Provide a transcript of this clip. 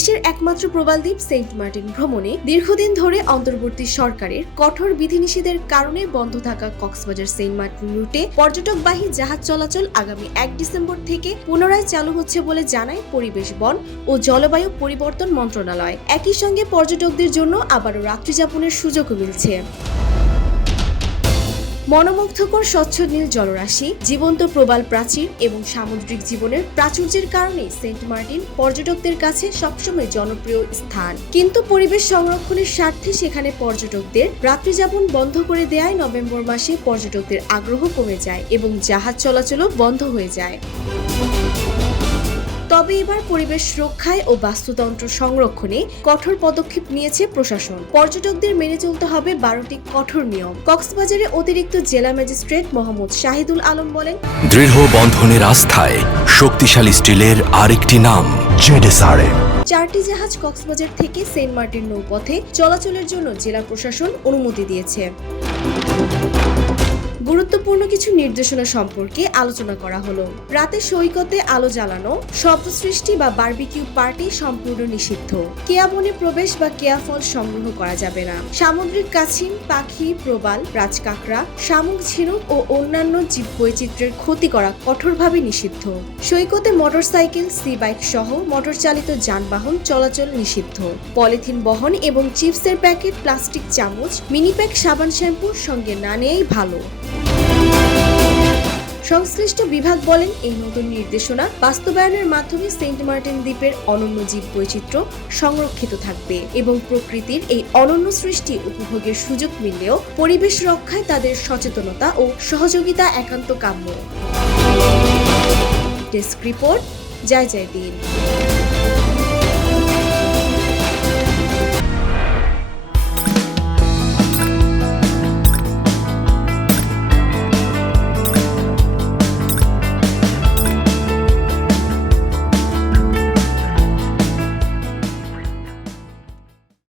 দেশের একমাত্র প্রবাল দ্বীপ সেন্ট মার্টিন ভ্রমণে দীর্ঘদিন ধরে অন্তর্বর্তী সরকারের কঠোর বিধিনিষেধের কারণে বন্ধ থাকা কক্সবাজার সেন্ট মার্টিন রুটে পর্যটকবাহী জাহাজ চলাচল আগামী এক ডিসেম্বর থেকে পুনরায় চালু হচ্ছে বলে জানায় পরিবেশ বন ও জলবায়ু পরিবর্তন মন্ত্রণালয়। একই সঙ্গে পর্যটকদের জন্য আবারও রাত্রিযাপনের সুযোগও মিলছে। মনোমুগ্ধকর স্বচ্ছ নীল জলরাশি, জীবন্ত প্রবাল প্রাচীর এবং সামুদ্রিক জীবনের প্রাচুর্যের কারণে সেন্ট মার্টিন পর্যটকদের কাছে সবসময় জনপ্রিয় স্থান। কিন্তু পরিবেশ সংরক্ষণের স্বার্থে সেখানে পর্যটকদের রাত্রিযাপন বন্ধ করে দেয়ায় নভেম্বর মাসে পর্যটকদের আগ্রহ কমে যায় এবং জাহাজ চলাচলও বন্ধ হয়ে যায়। তবে এবার পরিবেশ রক্ষায় ও বাস্তুতন্ত্র সংরক্ষণে কঠোর পদক্ষেপ নিয়েছে প্রশাসন। পর্যটকদের মেনে চলতে হবে বারোটি কঠোর নিয়ম। কক্সবাজারে অতিরিক্ত জেলা ম্যাজিস্ট্রেট মোহাম্মদ শাহিদুল আলম বলেন দৃঢ় বন্ধনের আস্থায় শক্তিশালী স্টিলের আরেকটি নাম জেডেসআরএম চারটি জাহাজ কক্সবাজার থেকে সেন্ট মার্টিন নৌপথে চলাচলের জন্য জেলা প্রশাসন অনুমতি দিয়েছে। গুরুত্বপূর্ণ কিছু নির্দেশনা সম্পর্কে আলোচনা করা হলো। রাতে সৈকতে আলো জ্বালানো শব্দ সৃষ্টি বা বার্বিকিউ পার্টি সম্পূর্ণ নিষিদ্ধ। কেয়া বনে প্রবেশ বা কেয়া ফল সংগ্রহ করা যাবে না। সামুদ্রিক কাছিম, পাখি, প্রবাল, রাজকাকড়া, শামুক ঝিনুক ও অন্যান্য জীব বৈচিত্র্যের ক্ষতি করা কঠোরভাবে নিষিদ্ধ। সৈকতে মোটরসাইকেল, সি বাইক সহ মোটর চালিত যানবাহন চলাচল নিষিদ্ধ। পলিথিন বহন এবং চিপসের প্যাকেট, প্লাস্টিক চামচ মিনি প্যাক সাবান শ্যাম্পুর সঙ্গে না নেয়াই ভালো। সংশ্লিষ্ট বিভাগ বলেন, এই নতুন নির্দেশনা বাস্তবায়নের মাধ্যমে সেন্ট মার্টিন দ্বীপের অনন্য জীব বৈচিত্র্য সংরক্ষিত থাকবে এবং প্রকৃতির এই অনন্য সৃষ্টি উপভোগের সুযোগ মিললেও পরিবেশ রক্ষায় তাদের সচেতনতা ও সহযোগিতা একান্ত কাম্য। ডেস্ক রিপোর্ট, জয় জয় দিন